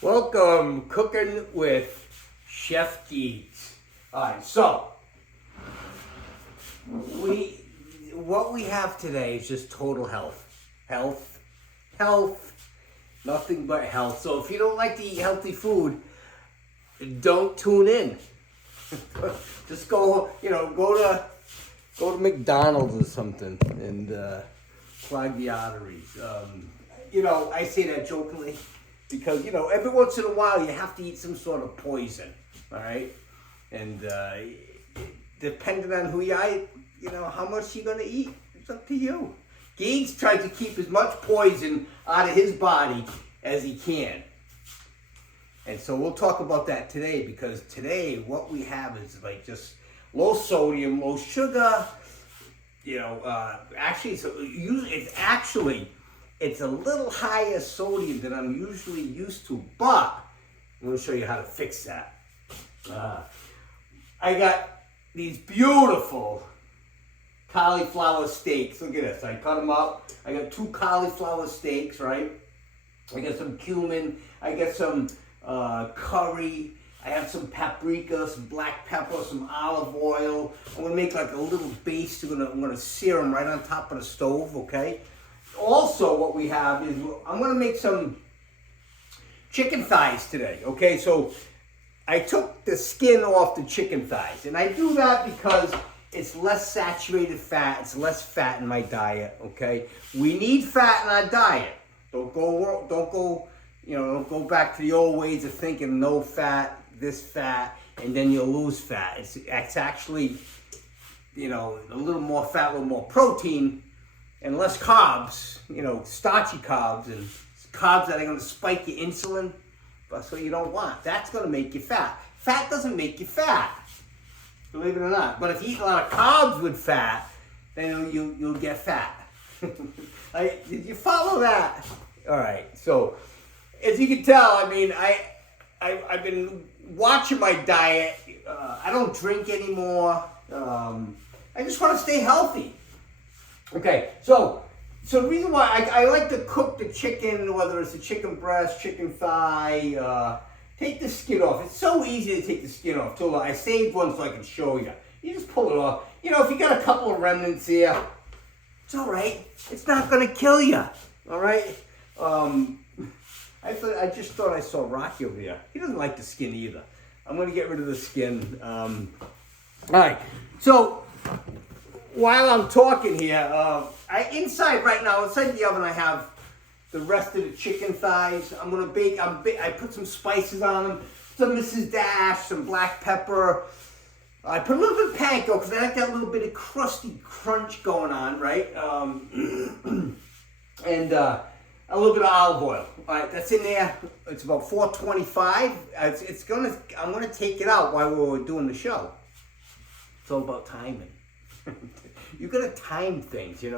Welcome, Cooking with Chef Geeks. All right, so what we have today is just total health, nothing but health. So if you don't like to eat healthy food, don't tune in. Just go to McDonald's or something and clog the arteries. I say that jokingly because, every once in a while you have to eat some sort of poison, all right? And depending on who you eat, how much you're going to eat, it's up to you. Gates tries to keep as much poison out of his body as he can. And so we'll talk about that today, because today what we have is like just low sodium, low sugar. It's a little higher sodium than I'm usually used to, but I'm going to show you how to fix that. I got these beautiful cauliflower steaks. Look at this. I cut them up. I got 2 cauliflower steaks, right? I got some cumin. I got some curry. I have some paprika, some black pepper, some olive oil. I'm gonna make like a little base. I'm gonna sear them right on top of the stove, okay? Also, what we have is I'm gonna make some chicken thighs today, okay? So I took the skin off the chicken thighs, and I do that because it's less saturated fat. It's less fat in my diet, okay? We need fat in our diet. Don't go back to the old ways of thinking no fat, this fat, and then you'll lose fat. It's actually, a little more fat, a little more protein, and less carbs, starchy carbs, and carbs that are going to spike your insulin, but so you don't want. That's going to make you fat. Fat doesn't make you fat, believe it or not. But if you eat a lot of carbs with fat, then you'll get fat. Did you follow that? All right, so as you can tell, I've been watching my diet. I don't drink anymore. I just want to stay healthy. Okay, so the reason why I like to cook the chicken, whether it's a chicken breast, chicken thigh, take the skin off. It's so easy to take the skin off. So I saved one so I can show you. You just pull it off. If you got a couple of remnants here, it's all right. It's not going to kill you. All right? I just thought I saw Rocky over here. He doesn't like the skin either. I'm going to get rid of the skin. All right. So while I'm talking here, inside right now, inside the oven, I have the rest of the chicken thighs. I'm going to bake. I put some spices on them. Some Mrs. Dash, some black pepper. I put a little bit of panko because I like that little bit of crusty crunch going on, right? And a little bit of olive oil. All right, that's in there. It's about 425. I'm gonna take it out while we're doing the show. It's all about timing. You gotta time things, It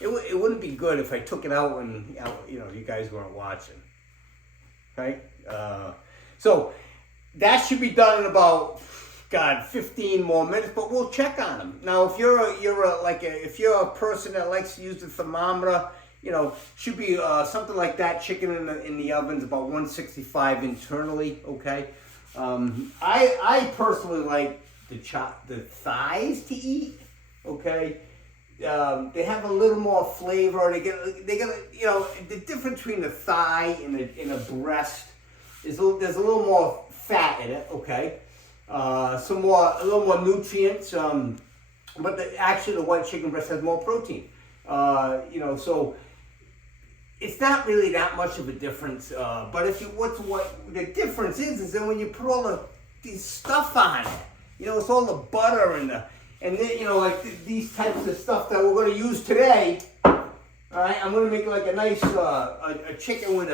wouldn't be good if I took it out when you guys weren't watching. Right? So that should be done in about 15 more minutes, but we'll check on them. Now, if you're a person that likes to use the thermometer, should be something like that. Chicken in the oven's about 165 internally. Okay. I personally like the thighs to eat. Okay. They have a little more flavor. They get the difference between the thigh and a breast is there's a little more fat in it. Okay. A little more nutrients. But the white chicken breast has more protein. So it's not really that much of a difference. But what the difference is that when you put all this stuff on it, it's all the butter and these types of stuff that we're going to use today. All right, I'm going to make like a nice a chicken with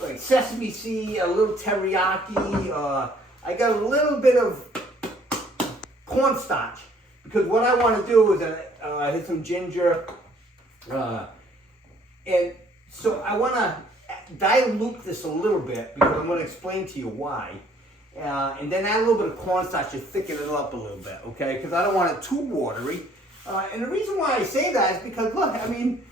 like sesame seed, a little teriyaki. I got a little bit of cornstarch because what I want to do is hit some ginger. And so I want to dilute this a little bit because I'm going to explain to you why. And then add a little bit of cornstarch to thicken it up a little bit, okay? Because I don't want it too watery. And the reason why I say that is because, look, I mean,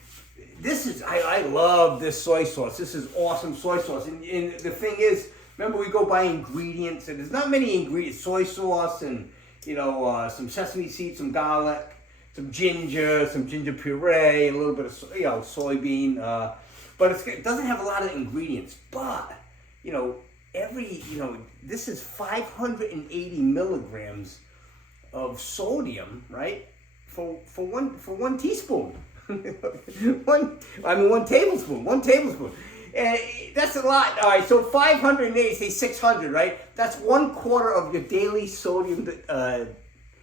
I love this soy sauce. This is awesome soy sauce. And the thing is, remember we go by ingredients, and there's not many ingredients. Soy sauce and, some sesame seeds, some garlic, some ginger puree, a little bit of, soybean. But it doesn't have a lot of ingredients. But, this is 580 milligrams of sodium, right? For one teaspoon. one tablespoon. And that's a lot. All right, so 580, say 600, right? That's 1/4 of your daily sodium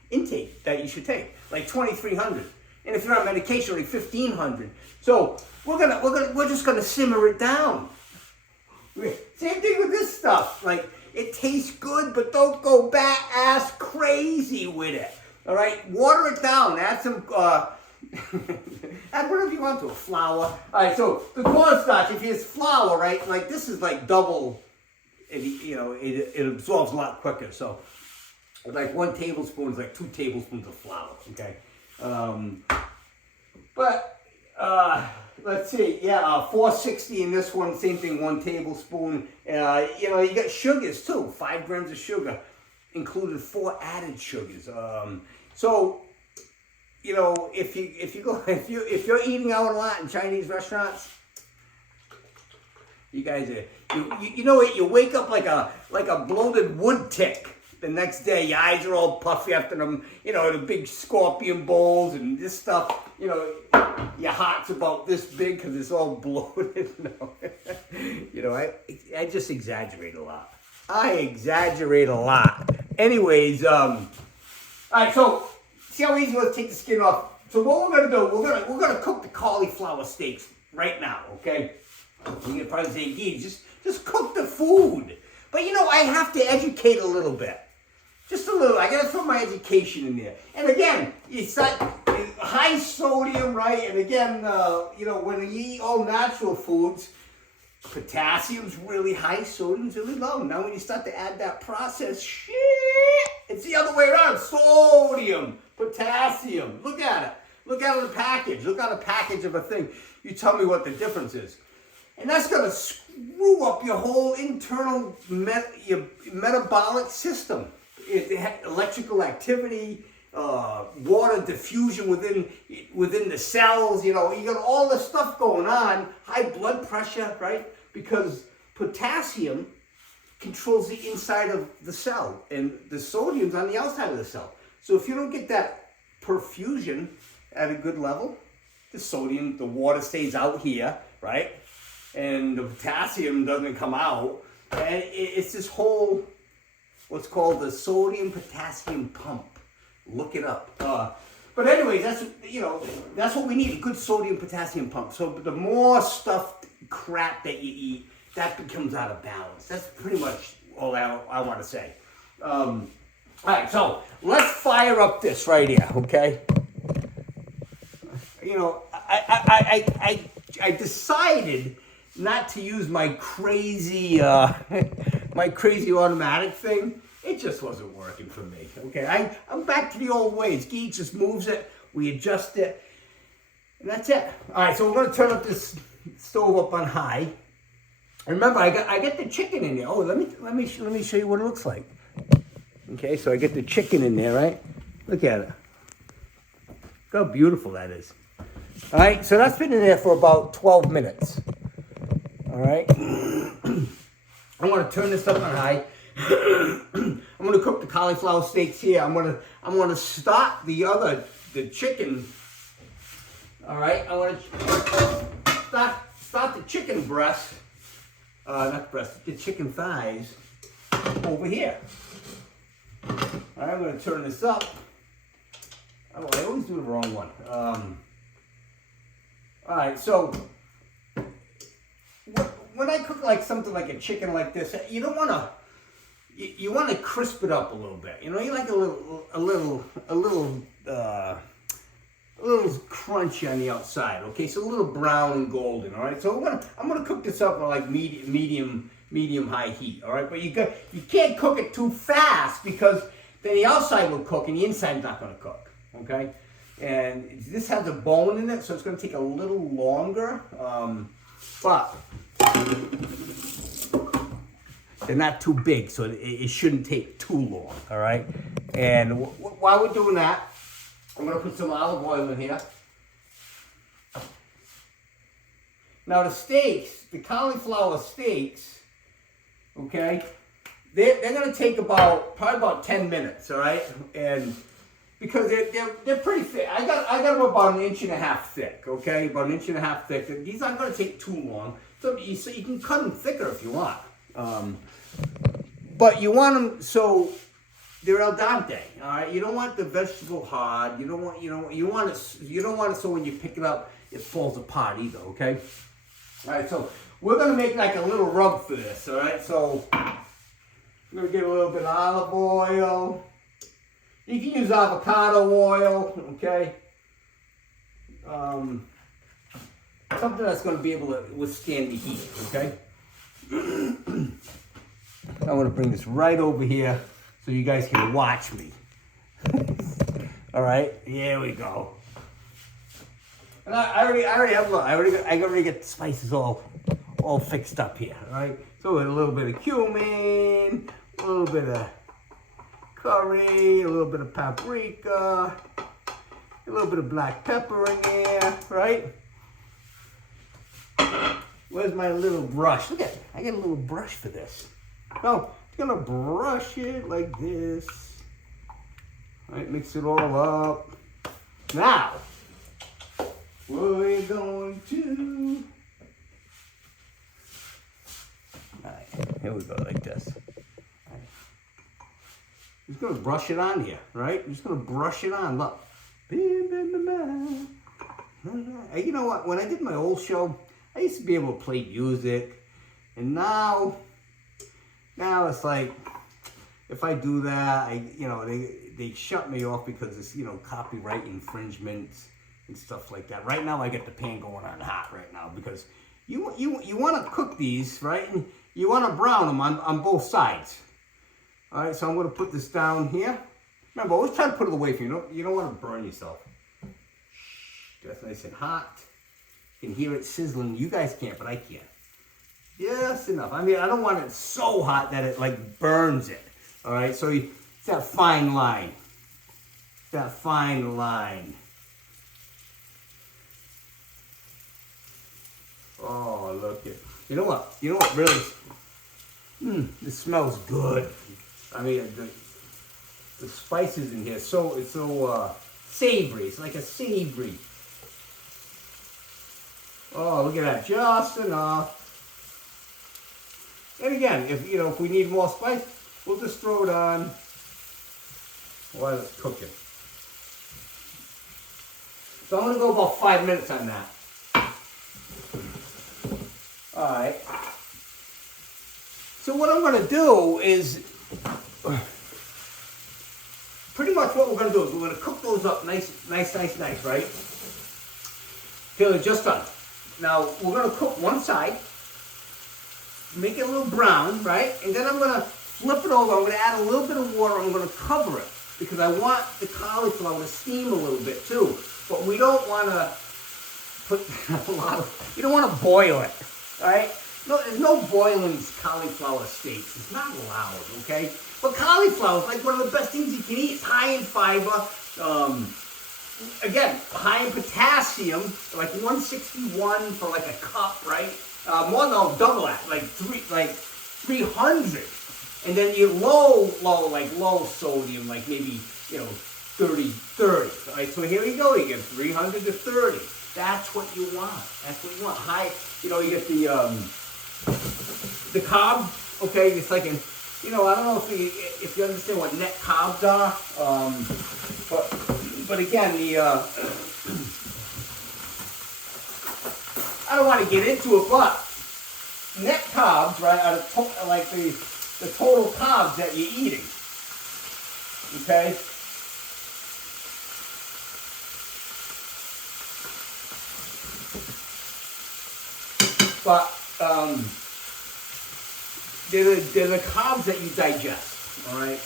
intake that you should take, like 2,300. And if you're on medication, only 1,500. So we're just gonna simmer it down. Same thing with this stuff. Like, it tastes good, but don't go ass crazy with it. All right, water it down. Add some. Add whatever you want to a flour. All right, so the cornstarch, if it's flour, right, like this is like double. It absorbs a lot quicker. So, like 1 tablespoon is like 2 tablespoons of flour. Okay, let's see. Yeah, 460 in this one. Same thing. 1 tablespoon. You got sugars too. 5 grams of sugar, included 4 added sugars. So. If you're eating out a lot in Chinese restaurants, you guys you wake up like a bloated wood tick the next day. Your eyes are all puffy after them, the big scorpion bowls and this stuff. Your heart's about this big because it's all bloated. I just exaggerate a lot. Anyways, all right, so. See how easy it was to take the skin off? So what we're gonna do, we're gonna cook the cauliflower steaks right now, okay? You can probably say, "Gee, just cook the food." But I have to educate a little bit. Just a little. I gotta throw my education in there. And again, it's not high sodium, right? And again, when you eat all natural foods, potassium's really high, sodium's really low. Now when you start to add that processed shit, it's the other way around. Sodium, potassium. Look at it. Look at the package. Look at a package of a thing. You tell me what the difference is. And that's going to screw up your whole internal your metabolic system. Electrical activity, water diffusion within the cells. You got all this stuff going on. High blood pressure, right? Because potassium controls the inside of the cell, and the sodium's on the outside of the cell. So if you don't get that perfusion at a good level, the water stays out here, right? And the potassium doesn't come out. And it's this whole, what's called the sodium-potassium pump. Look it up. But anyways, that's what we need, a good sodium-potassium pump. So the more stuffed crap that you eat, that becomes out of balance. That's pretty much all I want to say. All right, so let's fire up this right here, okay? I decided not to use my crazy automatic thing. It just wasn't working for me. Okay, I'm back to the old ways. Guy just moves it, we adjust it, and that's it. All right, so we're gonna turn up this stove up on high. And remember, I got the chicken in there. Oh, let me show you what it looks like. Okay, so I get the chicken in there, right? Look at it. Look how beautiful that is. All right, so that's been in there for about 12 minutes. All right. I'm gonna turn this up on high. I'm gonna cook the cauliflower steaks here. I'm gonna start the chicken. All right. I want to start the chicken breast. Not breast. The chicken thighs over here. All right. I'm gonna turn this up. Oh, I always do the wrong one. All right. So when I cook like something like a chicken like this, you don't want to. You want to crisp it up a little bit. You like a little crunchy on the outside. Okay, so a little brown and golden. All right, so I'm gonna cook this up at like medium high heat. All right, but you can't cook it too fast because then the outside will cook and the inside's not gonna cook. Okay, And this has a bone in it, so it's going to take a little longer. But they're not too big, so it shouldn't take too long, all right? And while we're doing that, I'm going to put some olive oil in here. Now the steaks, the cauliflower steaks, okay, they're going to take probably about 10 minutes, all right? And because they're pretty thick. I got them about 1.5 inches thick, okay? About 1.5 inches thick. These aren't going to take too long. So you can cut them thicker if you want. But you want them so they're al dente, all right? You don't want the vegetable hard. You don't want you don't want it so when you pick it up it falls apart either, okay? All right, so we're gonna make like a little rub for this, all right? So I'm gonna get a little bit of olive oil. You can use avocado oil, okay? Something that's gonna be able to withstand the heat, okay? I want to bring this right over here so you guys can watch me. All right, here we go. And I already have. Look, I already get the spices all fixed up here. All right, so with a little bit of cumin, a little bit of curry, a little bit of paprika, a little bit of black pepper in there, right? Where's my little brush? Look at it. I got a little brush for this. So, I'm gonna brush it like this. All right, mix it all up. Now, what we're going to... All right, here we go, like this. All right. I'm just gonna brush it on here, right? I'm just gonna brush it on, look. You know what, when I did my old show, I used to be able to play music, and now it's like, if I do that, they shut me off because it's, copyright infringements and stuff like that. Right now, I get the pan going on hot right now because you want to cook these, right? And you want to brown them on both sides. All right, so I'm going to put this down here. Remember, always try to put it away from you. You don't want to burn yourself. That's nice and hot. You can hear it sizzling. You guys can't, but I can. Just enough. I mean, I don't want it so hot that it like burns it. All right, so it's that fine line. That fine line. Oh, look at. You know what? You know what really? This smells good. I mean, the spices in here. It's so savory. It's like a savory. Oh, look at that. Just enough. And again, if we need more spice, we'll just throw it on while it's cooking. So I'm going to go about 5 minutes on that. All right. So what I'm going to do is, pretty much what we're going to do is we're going to cook those up nice, right? Till they're just done. Now, we're going to cook one side. Make it a little brown, right? And then I'm going to flip it over. I'm going to add a little bit of water. I'm going to cover it because I want the cauliflower to steam a little bit too. But we don't want to put a lot of, you don't want to boil it, all right? No, there's no boiling cauliflower steaks. It's not allowed, okay? But cauliflower is like one of the best things you can eat. It's high in fiber. Again, high in potassium, like 161 for like a cup, right? Double that, like 300. And then you low sodium, like maybe, 30. All right, so here you go, you get 300 to 30. That's what you want. That's what you want. High, you get the carbs, okay, it's like I don't know if you understand what net carbs are, but again, I don't want to get into it, but net carbs, right, are like the total carbs that you're eating. Okay? But they're the carbs that you digest. All right.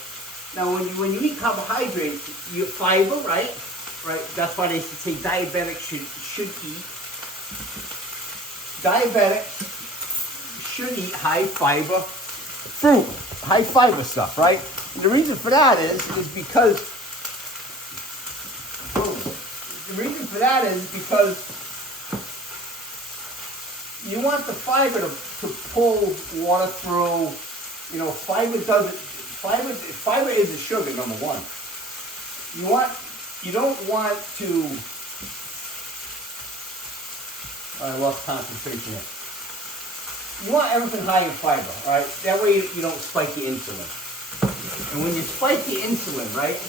Now, when you eat carbohydrates, you fiber, right? right? That's why they say diabetics should eat. Diabetics should eat high fiber fruit, high fiber stuff, right? And the reason for that is because you want the fiber to pull water through. You know, fiber is a sugar, number one. You don't want to, I lost concentration here. You want everything high in fiber, all right? That way you don't spike your insulin. And when you spike your insulin, right,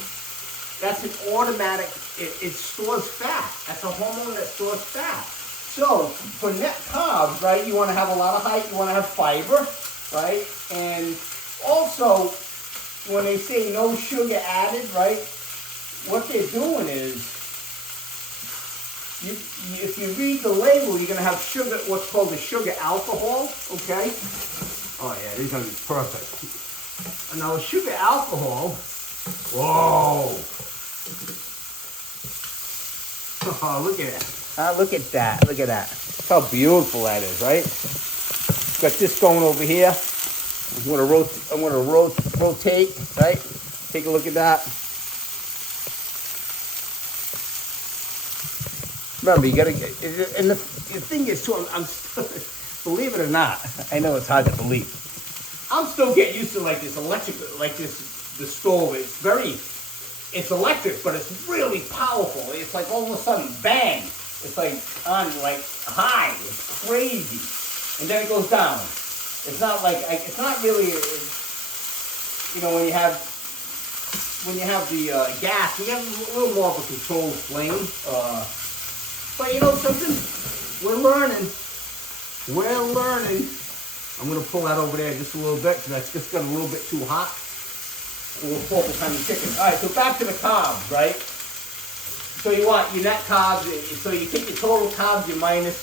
that's an automatic, it stores fat. That's a hormone that stores fat. So for net carbs, right, you want to have a lot of you want to have fiber, right? And also, when they say no sugar added, right, what they're doing is, if you read the label, you're going to have sugar, what's called a sugar alcohol, okay? Oh yeah, these are perfect. And now sugar alcohol, whoa! Oh, look at that. Look at that, look at that. Look how beautiful that is, right? Got this going over here. I'm gonna rotate, right? Take a look at that. Remember, you gotta get, and the thing is too, I'm still, believe it or not, I know it's hard to believe. I'm still getting used to like this electric, the stove. It's electric, but it's really powerful. It's like all of a sudden, bang! It's like on like high. It's crazy, and then it goes down. It's not like it's not really, you know, when you have the gas, you have a little more of a controlled flame. But you know something? We're learning. I'm going to pull that over there just a little bit because that's just got a little bit too hot. And we'll focus on the chicken. All right, so back to the carbs, right? So you want your net carbs. So you take your total carbs, you minus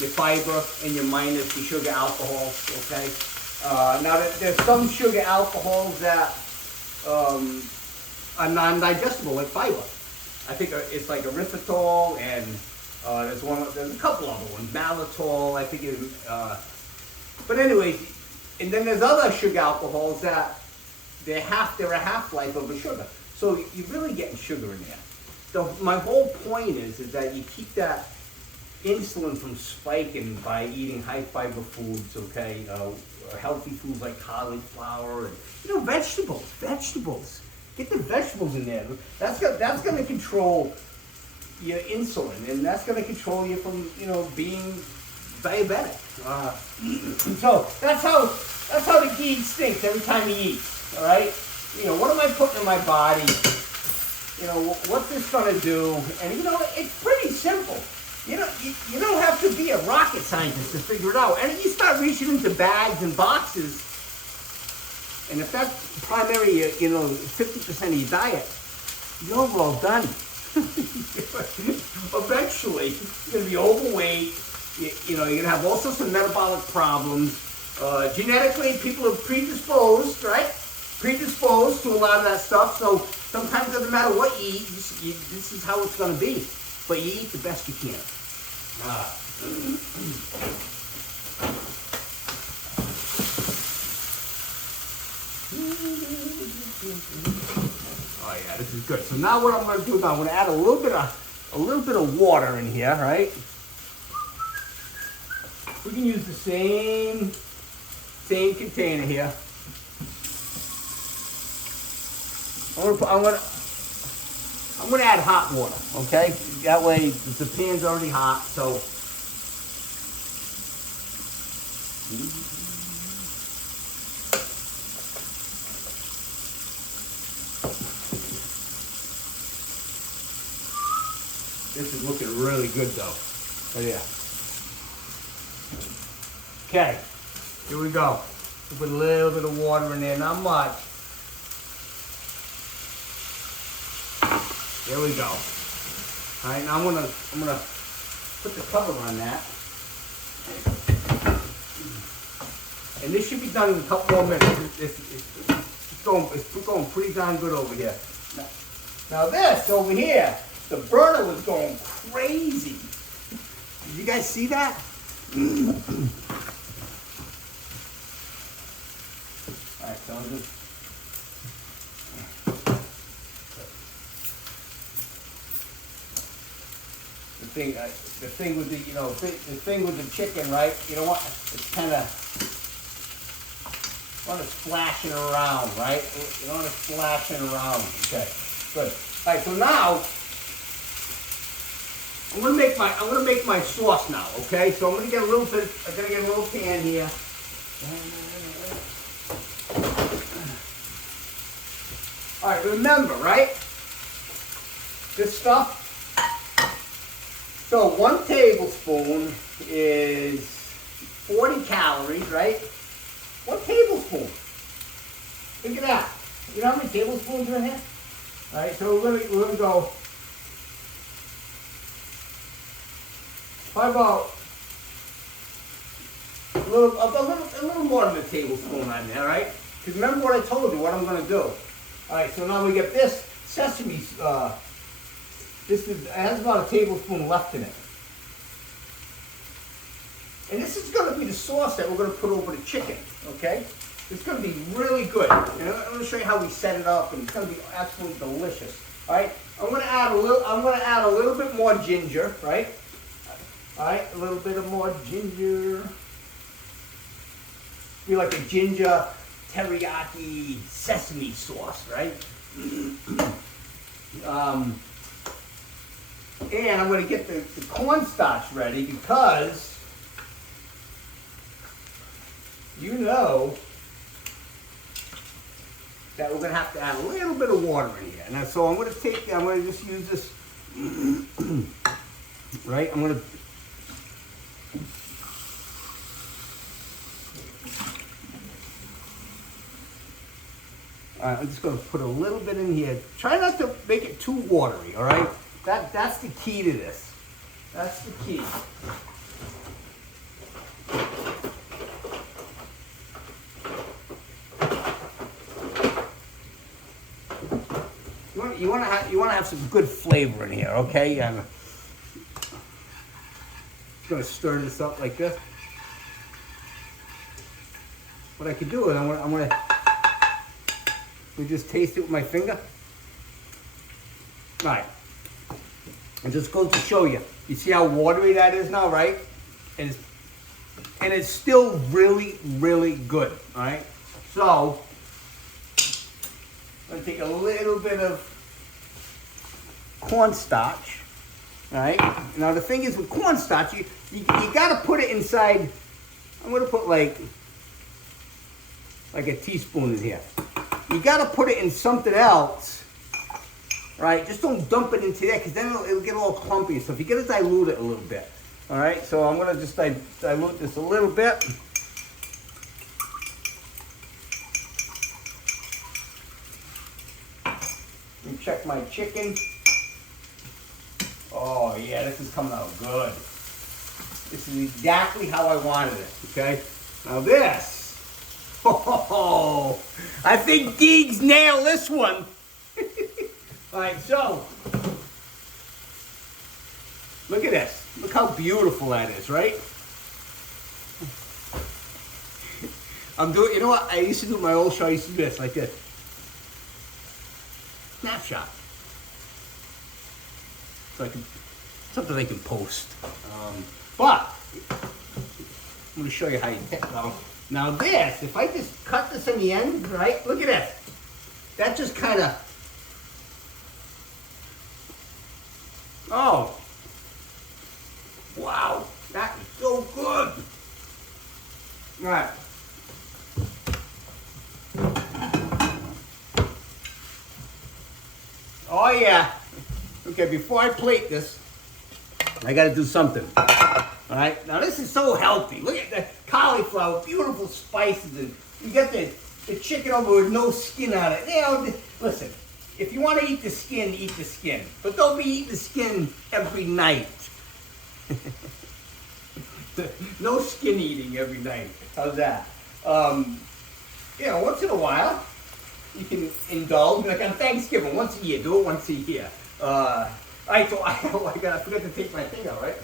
your fiber, and you minus your sugar alcohol, okay? Now, there's some sugar alcohols that are non-digestible, like fiber. I think it's like erythritol and there's a couple other ones, malitol, I think but anyway, and then there's other sugar alcohols that they're a half-life of a sugar. So you're really getting sugar in there. So my whole point is that you keep that insulin from spiking by eating high fiber foods, okay? Healthy foods like cauliflower and, you know, vegetables. Get the vegetables in there. That's going to control your insulin, and that's going to control you from, you know, being diabetic. So that's how the kid stinks every time he eats. All right. You know, what am I putting in my body? You know, what's this going to do? And you know, it's pretty simple. You know, you don't have to be a rocket scientist to figure it out. And you start reaching into bags and boxes. And if that's primary, 50% of your diet, you're well done. Eventually, you're going to be overweight. You're going to have all sorts of metabolic problems. Genetically, people are predisposed, right? Predisposed to a lot of that stuff. So sometimes it doesn't matter what you eat. This is how it's going to be. But you eat the best you can. Oh yeah, this is good. So now what I'm going to do now, I'm going to add a little bit of water in here, right? We can use the same container here. I'm gonna add hot water, okay? That way the pan's already hot, so. This is looking really good though. Oh yeah. Okay, here we go. Put a little bit of water in there, not much. There we go. All right, now I'm gonna put the cover on that, and this should be done in a couple more minutes. It's going pretty darn good over here. Now this over here the burner was going crazy. Did you guys see that? All right, so I'll just. The thing with the, the thing with the chicken, right? You know what? It's kind of want it splashing around, right? You don't want it splashing around. Okay, good. All right, so now I'm gonna make my sauce now. Okay, so I'm gonna get a little bit. I'm gonna get a little pan here. All right, remember, right? This stuff. So 1 tablespoon is 40 calories, right? 1 tablespoon. Look at that. You know how many tablespoons are in here? All right, so we're gonna go probably about a little more than a tablespoon on there, right? Because remember what I told you, what I'm gonna do. All right, so now we get this sesame. It has about a tablespoon left in it. And this is going to be the sauce that we're going to put over the chicken, okay? It's going to be really good. And I'm going to show you how we set it up, and it's going to be absolutely delicious. All right? I'm going to add a little bit more ginger, right? All right, a little bit of more ginger. Be like a ginger teriyaki sesame sauce, right? And I'm going to get the cornstarch ready because you know that we're going to have to add a little bit of water in here. And so I'm going to just use this, right? I'm going to, I'm just going to put a little bit in here. Try not to make it too watery, all right? That's the key to this. That's the key. You want to have some good flavor in here, okay? I'm going to stir this up like this. What I could do is I'm going to just taste it with my finger. All right. And just goes to show you. You see how watery that is now, right? And it's still really, really good. All right. So I'm gonna take a little bit of cornstarch. All right. Now the thing is with cornstarch, you gotta put it inside. I'm gonna put like a teaspoon in here. You gotta put it in something else. Right, just don't dump it into there because then it'll get all clumpy. So if you get to dilute it a little bit. All right, so I'm gonna just dilute this a little bit. Let me check my chicken. Oh yeah, this is coming out good. This is exactly how I wanted it, okay? Now this, oh, I think Deegs nailed this one. All right, so look at this. Look how beautiful that is, right? I'm doing, you know what? I used to do my old show. I used to do this like this. Snapshot. So something I can post. But I'm going to show you how you take it. Now this, if I just cut this in the end, right? Look at this. That just kind of. Oh, wow, that is so good. All right. Oh, yeah. Okay, before I plate this, I got to do something. All right, now this is so healthy. Look at the cauliflower, beautiful spices, and you got the chicken over with no skin on it. You know, listen. If you want to eat the skin. But don't be eating the skin every night. No skin eating every night. How's that? Once in a while, you can indulge. Like on Thanksgiving, once a year. Do it once a year. All right, so I forgot to take my thing out, right?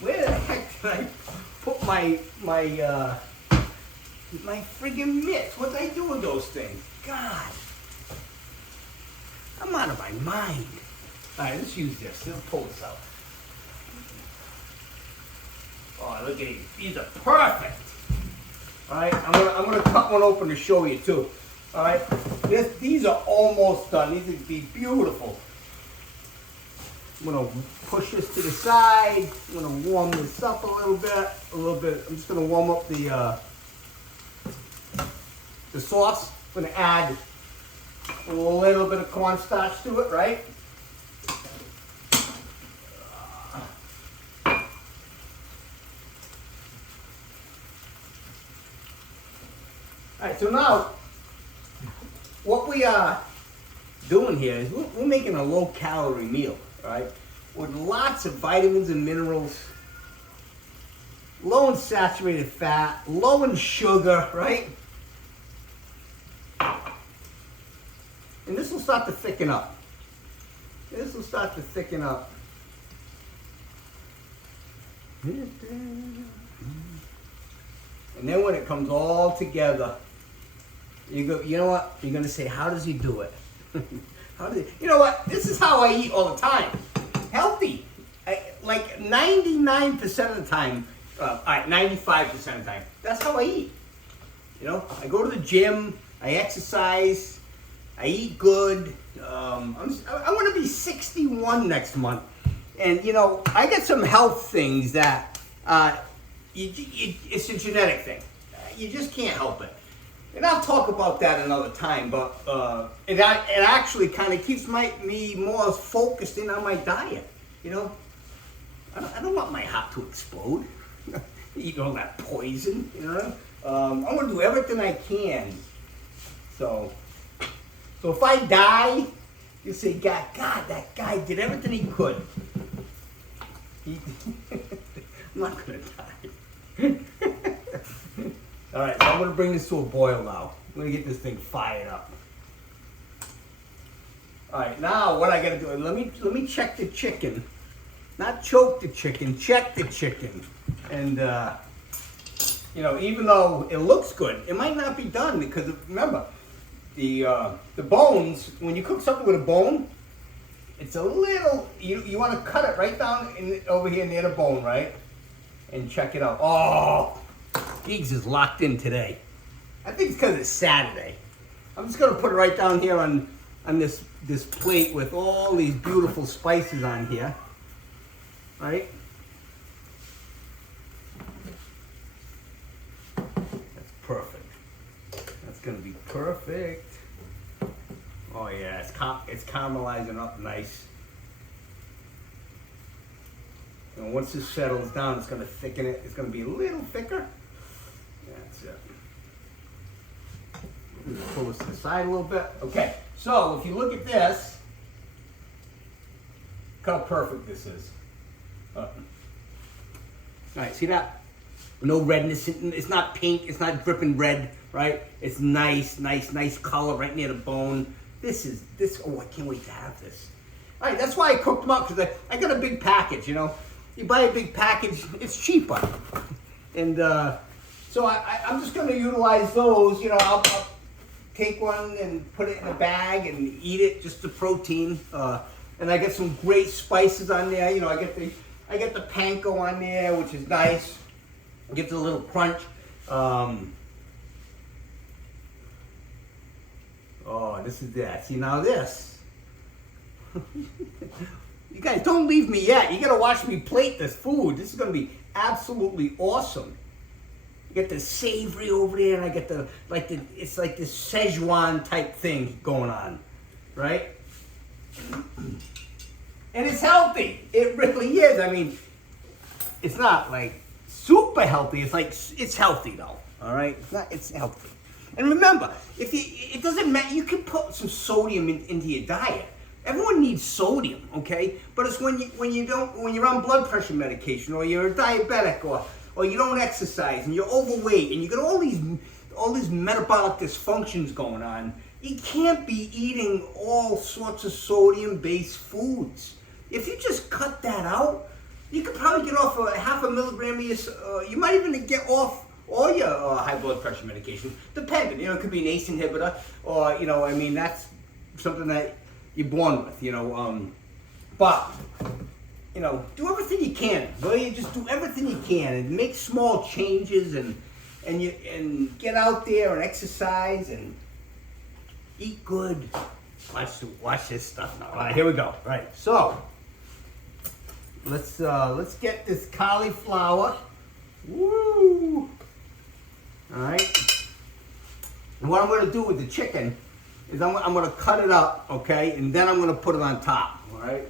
Where the heck did I put my friggin' mitts? What did I do with those things? God, I'm out of my mind. All right, let's use this. Let's pull this out. Oh, look at these. These are perfect. All right, I'm gonna cut one open to show you too. All right, these are almost done. These would be beautiful. I'm gonna push this to the side. I'm gonna warm this up a little bit. I'm just gonna warm up the sauce. I'm gonna add a little bit of cornstarch to it, right? All right, so now what we are doing here is we're making a low-calorie meal, right? With lots of vitamins and minerals, low in saturated fat, low in sugar, right? And this will start to thicken up. This will start to thicken up. And then when it comes all together, you know what? You're gonna say, how does he do it? You know what? This is how I eat all the time. Healthy. Like 99% of the time, 95% of the time. That's how I eat. You know, I go to the gym, I exercise, I eat good. I'm gonna be 61 next month, and you know, I got some health things that it's a genetic thing. You just can't help it. And I'll talk about that another time, but it actually kind of keeps me more focused in on my diet, you know? I don't want my heart to explode, eat all that poison, you know? I'm going to do everything I can. So if I die, you say, God, that guy did everything he could. I'm not going to die. All right, so I'm gonna bring this to a boil now. I'm gonna get this thing fired up. All right, now what I gotta do? Let me check the chicken, not choke the chicken. Check the chicken, and you know, even though it looks good, it might not be done because remember, the bones. When you cook something with a bone, it's a little. You want to cut it right down over here near the bone, right? And check it out. Oh. Deegs is locked in today. I think it's because it's Saturday. I'm just gonna put it right down here on this plate with all these beautiful spices on here. Right? That's perfect. That's gonna be perfect. Oh yeah, it's caramelizing up nice. And once this settles down, it's gonna thicken it. It's gonna be a little thicker. That's it. Pull this to the side a little bit. Okay, so if you look at this, look how perfect this is. All right, see that? No redness. It's not pink. It's not dripping red, right? It's nice color right near the bone. This. Oh, I can't wait to have this. All right, that's why I cooked them up because I got a big package. You know, you buy a big package, it's cheaper, and so I'm just going to utilize those. You know, I'll take one and put it in a bag and eat it, just the protein. And I get some great spices on there. You know, I get the panko on there, which is nice. It gives it a little crunch. Oh, this is that. See, now this. You guys, don't leave me yet. You got to watch me plate this food. This is going to be absolutely awesome. You get the savory over there, and I get it's like this Szechuan type thing going on, right? And it's healthy. It really is. I mean, it's not like super healthy. It's healthy though. All right, it's healthy. And remember, it doesn't matter. You can put some sodium into your diet. Everyone needs sodium, okay? But it's when you're on blood pressure medication, or you're a diabetic, or you don't exercise and you're overweight and you got all these metabolic dysfunctions going on. You can't be eating all sorts of sodium-based foods. If you just cut that out, you could probably get off a half a milligram of your, you might even get off all your high blood pressure medication, depending. It could be an ACE inhibitor, or, I mean, that's something that you're born with, but, do everything you can. You just do everything you can and make small changes and get out there and exercise and eat good. Watch this stuff now. All right, here we go. All right, so let's get this cauliflower. Woo! All right. And what I'm going to do with the chicken is I'm going to cut it up, okay, and then I'm going to put it on top. All right.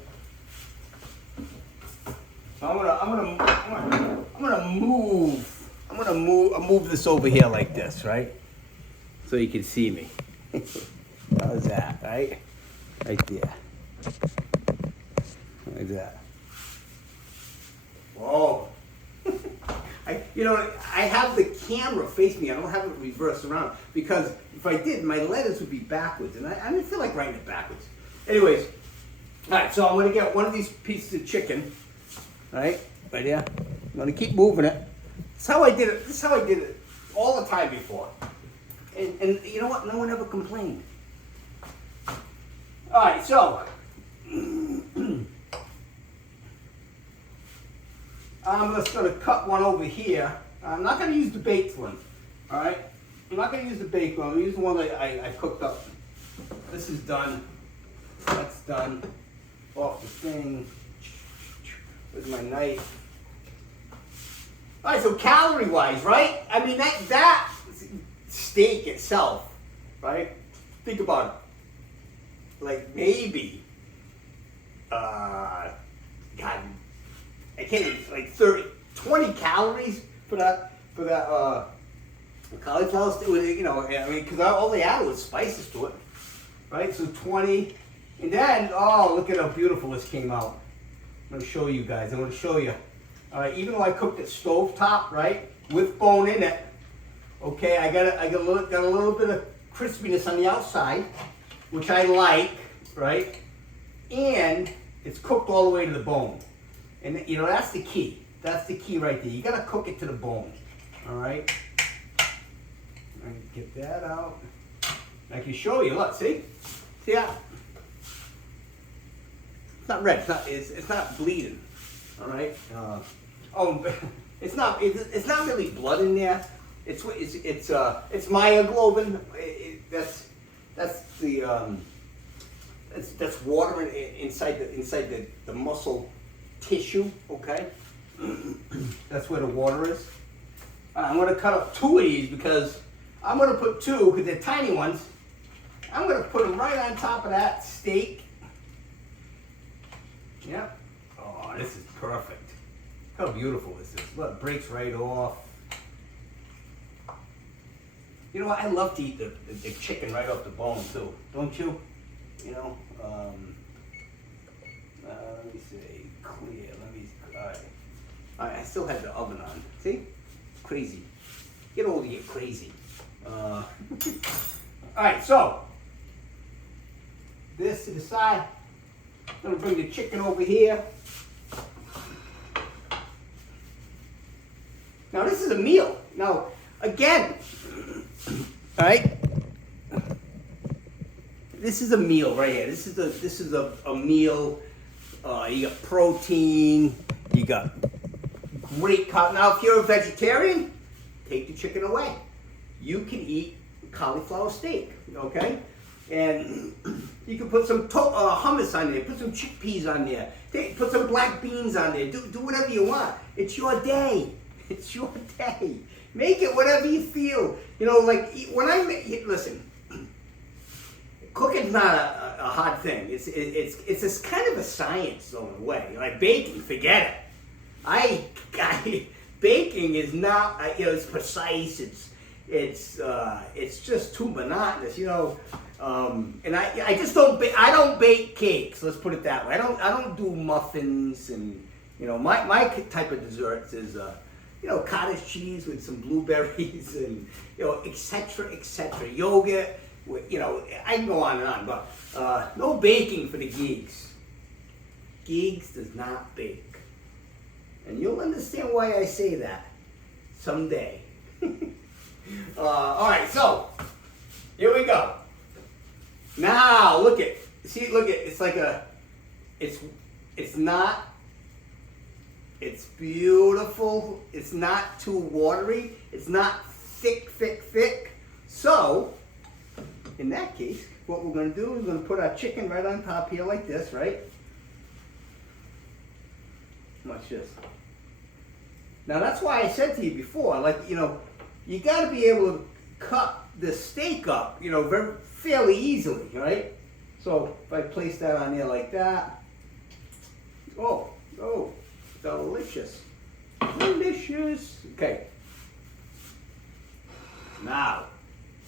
So I'm gonna move this over here like this, right? So you can see me. How's that, right? Right there. Like that. Whoa. I have the camera face me. I don't have it reversed around because if I did, my letters would be backwards, and I didn't feel like writing it backwards. Anyways, all right. So I'm gonna get one of these pieces of chicken. Right here. I'm gonna keep moving it. This is how I did it. This is how I did it all the time before. And you know what? No one ever complained. All right, so I'm just gonna cut one over here. I'm not gonna use the baked one. All right. I'm not gonna use the baked one. I'm gonna use the one that I cooked up. This is done. That's done. Off the thing. With my knife. All right, so calorie-wise, right? I mean, that steak itself, right? Think about it. Like maybe, God, I can't even, like 20 calories for that cauliflower steak. I mean, because all they added was spices to it, right? So 20, and then, oh, look at how beautiful this came out. I'm going to show you guys. I'm going to show you. All right, even though I cooked it stovetop, right, with bone in it, okay, I got a little bit of crispiness on the outside, which I like, right, and it's cooked all the way to the bone, and that's the key. That's the key right there. You got to cook it to the bone. All right. I can get that out. I can show you. Look, see that? It's not red. It's not bleeding. All right. It's not really blood in there. It's myoglobin. That's water inside the muscle tissue. Okay. That's where the water is. I'm going to cut up 2 of these because I'm going to put 2 because they're tiny ones. I'm going to put them right on top of that steak. Yep. Oh, this is perfect. Look how beautiful this is. Look, it breaks right off. You know what? I love to eat the chicken right off the bone too. Don't you? Let me see. Clear. All right. I still have the oven on. See? Crazy. Get over here, crazy. All right. So this to the side. I'm gonna bring the chicken over here. Now this is a meal. Now again, all right. This is a meal right here. This is a meal. You got protein. You got great carb. Now if you're a vegetarian, take the chicken away. You can eat cauliflower steak. Okay. And you can put some hummus on there, put some chickpeas on there, put some black beans on there, do whatever you want. It's your day. It's your day. Make it whatever you feel. Like when listen, cooking's not a hard thing. It's this kind of a science though in a way. Like baking, forget it. Baking is not, it's precise. It's just too monotonous, and I just don't I don't bake cakes. Let's put it that way. I don't do muffins, and my type of desserts is cottage cheese with some blueberries and etc. Yogurt. You know, I can go on and on, but no baking for the Geeks. Geeks does not bake. And you'll understand why I say that someday. All right, so here we go. Now look at, see, look at, it's like a, it's not, it's beautiful. It's not too watery. It's not thick. So, in that case, what we're going to do is we're going to put our chicken right on top here like this, right? Watch this. Now that's why I said to you before, like, you know, you got to be able to cut the steak up, you know, fairly easily, right? So if I place that on there like that, oh, delicious, delicious. Okay. Now,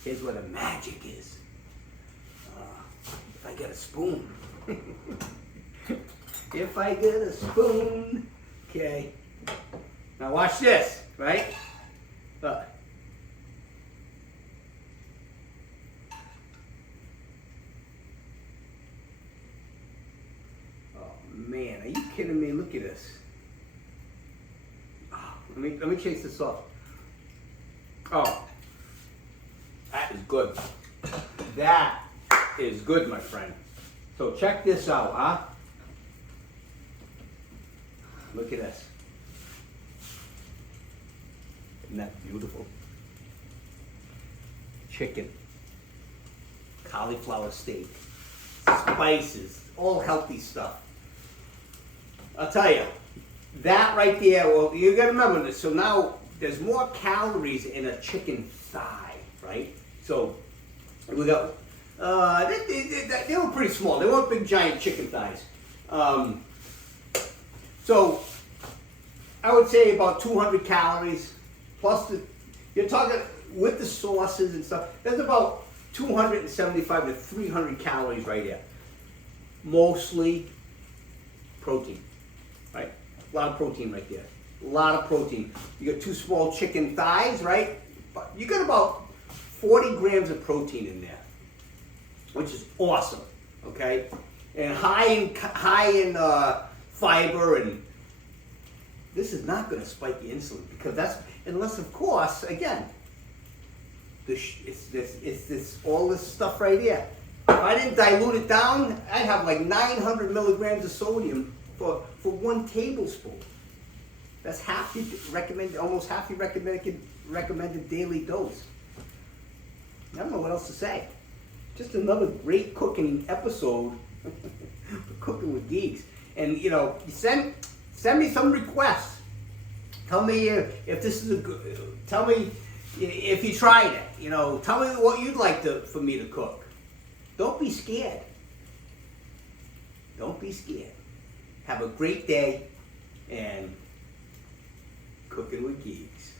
here's where the magic is. If I get a spoon. If I get a spoon. Okay. Now watch this, right? Look. Oh man, are you kidding me? Look at this. Oh, let me chase this off. Oh. That is good. That is good, my friend. So check this out, huh? Look at this. Isn't that beautiful? Chicken, cauliflower steak, spices, all healthy stuff. I'll tell you, that right there, well, you gotta remember this. So now there's more calories in a chicken thigh, right? So we got, they were pretty small. They weren't big giant chicken thighs. So I would say about 200 calories plus you're talking with the sauces and stuff. There's about 275 to 300 calories right there. Mostly protein, right? A lot of protein right there. A lot of protein. You got 2 small chicken thighs, right? But you got about 40 grams of protein in there, which is awesome, okay? And high in fiber, and this is not going to spike your insulin because that's, unless of course, again, it's all this stuff right here. If I didn't dilute it down, I'd have like 900 milligrams of sodium for 1 tablespoon. That's half your recommended, almost half your recommended daily dose. I don't know what else to say. Just another great cooking episode. Cooking with Geeks. And you know, send me some requests. Tell me if this is a good. Tell me if you tried it. You know, tell me what you'd like for me to cook. Don't be scared. Don't be scared. Have a great day, and cooking with Geeks.